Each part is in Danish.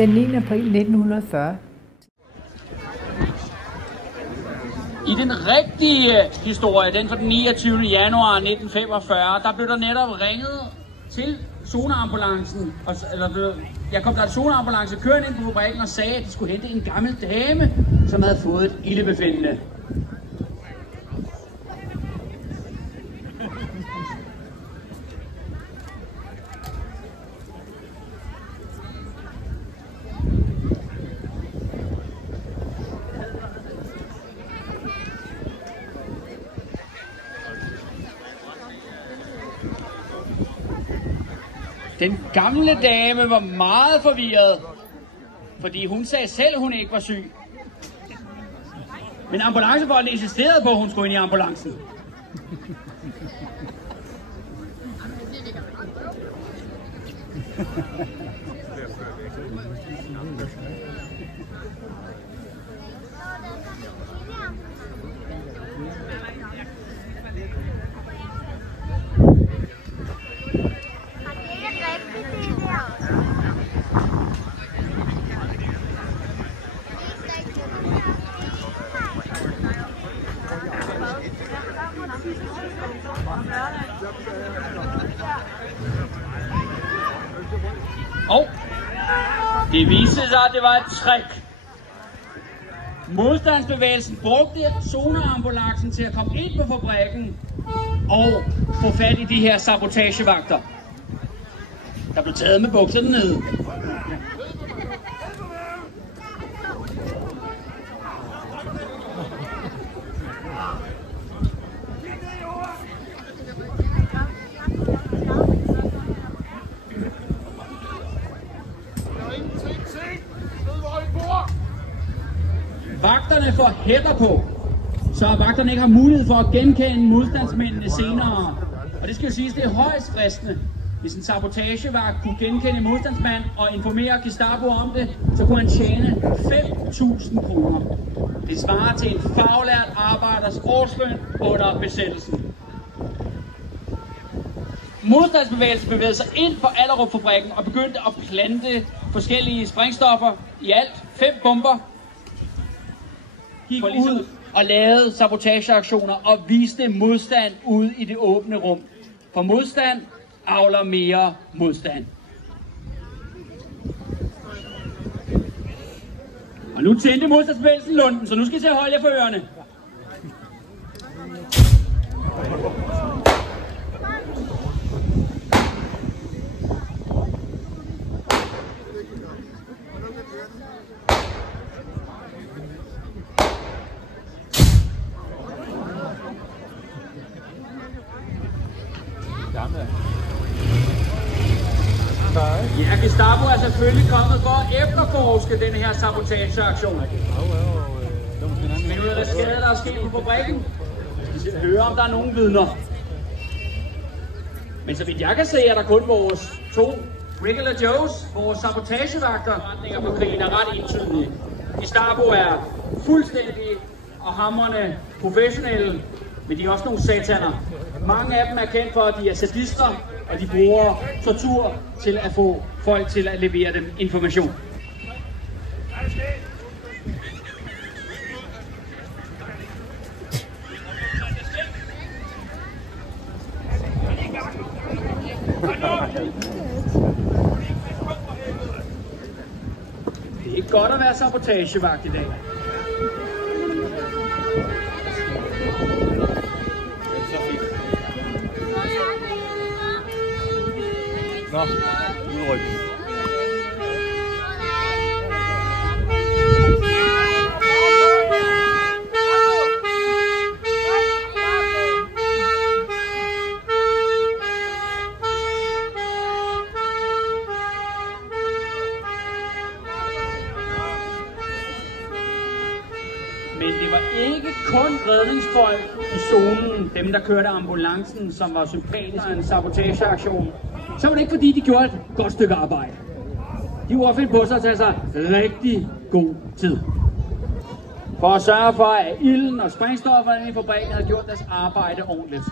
den 9. april 1940. I den rigtige historie, den fra den 29. januar 1945, der blev der netop ringet til zoneambulancen. Jeg kom der en zoneambulance kørende ind på fabrikken og sagde, at de skulle hente en gammel dame, som havde fået et ildebefindende. Den gamle dame var meget forvirret, fordi hun sagde selv, at hun ikke var syg. Men ambulancefolkene insisterede på, at hun skulle ind i ambulancen. Og det viste sig, at det var et trick. Modstandsbevægelsen brugte zoneambulancen til at komme ind på fabrikken og få fat i de her sabotagevagter, der blev taget med bukserne nede. Vagterne får hætter på, så vagterne ikke har mulighed for at genkende modstandsmændene senere. Og det skal jo siges, det er højst fristende. Hvis en sabotagevagt kunne genkende en modstandsmand og informere Gestapo om det, så kunne han tjene 5.000 kroner. Det svarer til en faglært arbejders årsløn under besættelsen. Modstandsbevægelsen bevægede sig ind på Allerupfabrikken og begyndte at plante forskellige sprængstoffer. I alt 5 bomber. Gik ud og lavede sabotageaktioner og viste modstand ud i det åbne rum. For modstand avler mere modstand. Og nu tændte modstandsbevægelsen lunden, så nu skal I til at holde jer for ørerne. Ja, Gestapo er selvfølgelig kommet for at efterforske denne her sabotageaktion. Men nu er der skade, der er sket på fabrikken. Vi skal høre, om der er nogen vidner. Men så vidt jeg kan se, er der kun vores 2 Regular Joes, vores sabotagevagter. Retninger på krigen er ret entydige. Gestapo er fuldstændig og hamrende professionelle, men de er også nogle sataner. Mange af dem er kendt for, at de er sadister, og de bruger tortur til at få folk til at levere dem information. Det er ikke godt at være sabotagevagt i dag. Nå, nu rykker vi. Men det var ikke kun redningsfolk i zonen, dem der kørte ambulancen, som var sympatiske af en sabotageaktion. Så var det ikke fordi, de gjorde et godt stykke arbejde. De var finde på sig at tage sig rigtig god tid. For at sørge for, at ilden og sprængstofferne i fabrikken havde gjort deres arbejde ordentligt.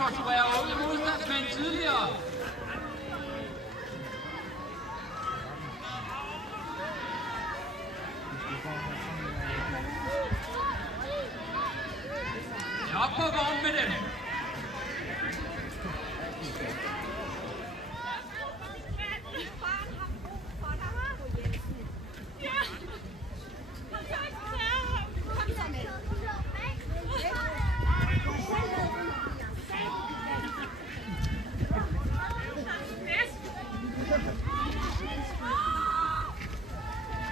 torturere unge modstandsmænd tidligere. Op på vognen med dem.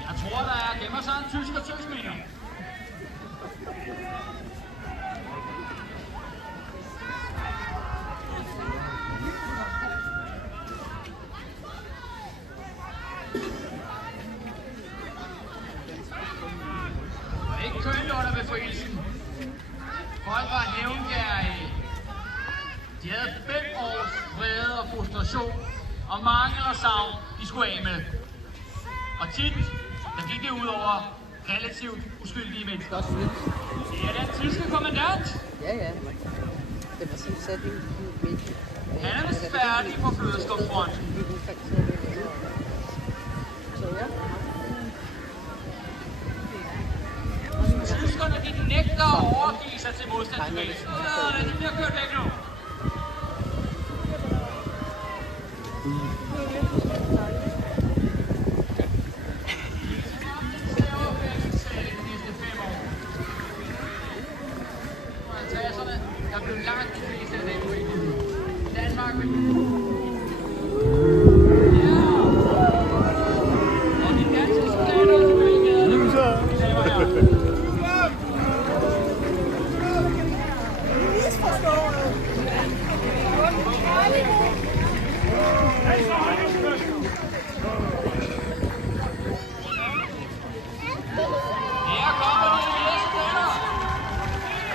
Jeg tror, der gemmer sig en tysk og tøsminger. Ikke kønt under befrielsen. Folk var hævngærige. De havde 5 års vrede og frustration, og mangel og savn, de skulle af med. Og tit, der gik det ud over relativt uskyldige mennesker. Ja, den tyske kommandant. Ja. Det var sådan sat i mediet. Han er vist færdig på flødeskumfronten. Så ja. Tyskerne, de nægter at overgive sig til modstandsbevægelsen. De bliver kørt væk nu. Der blev langt de fleste af dem uenige. Danmark vil... Ja! Og de danske soldater er uenige. Her kommer de flere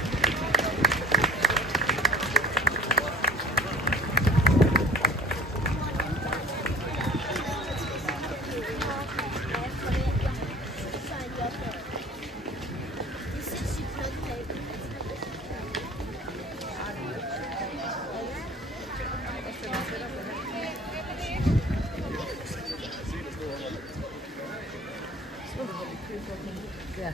soldater. Ja.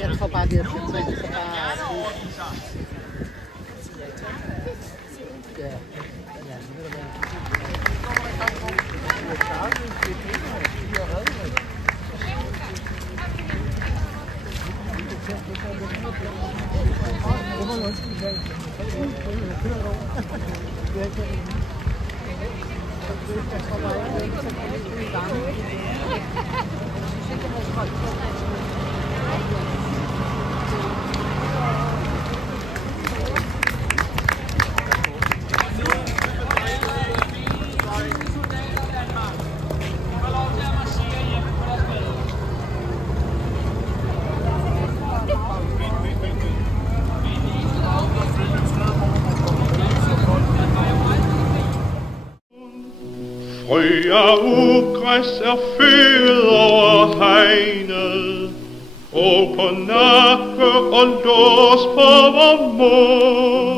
Jeg tror bare, det er fedt, så bare... Ja. Frø og ugræs er født over hegnet, og på nakke og lås på vor mund.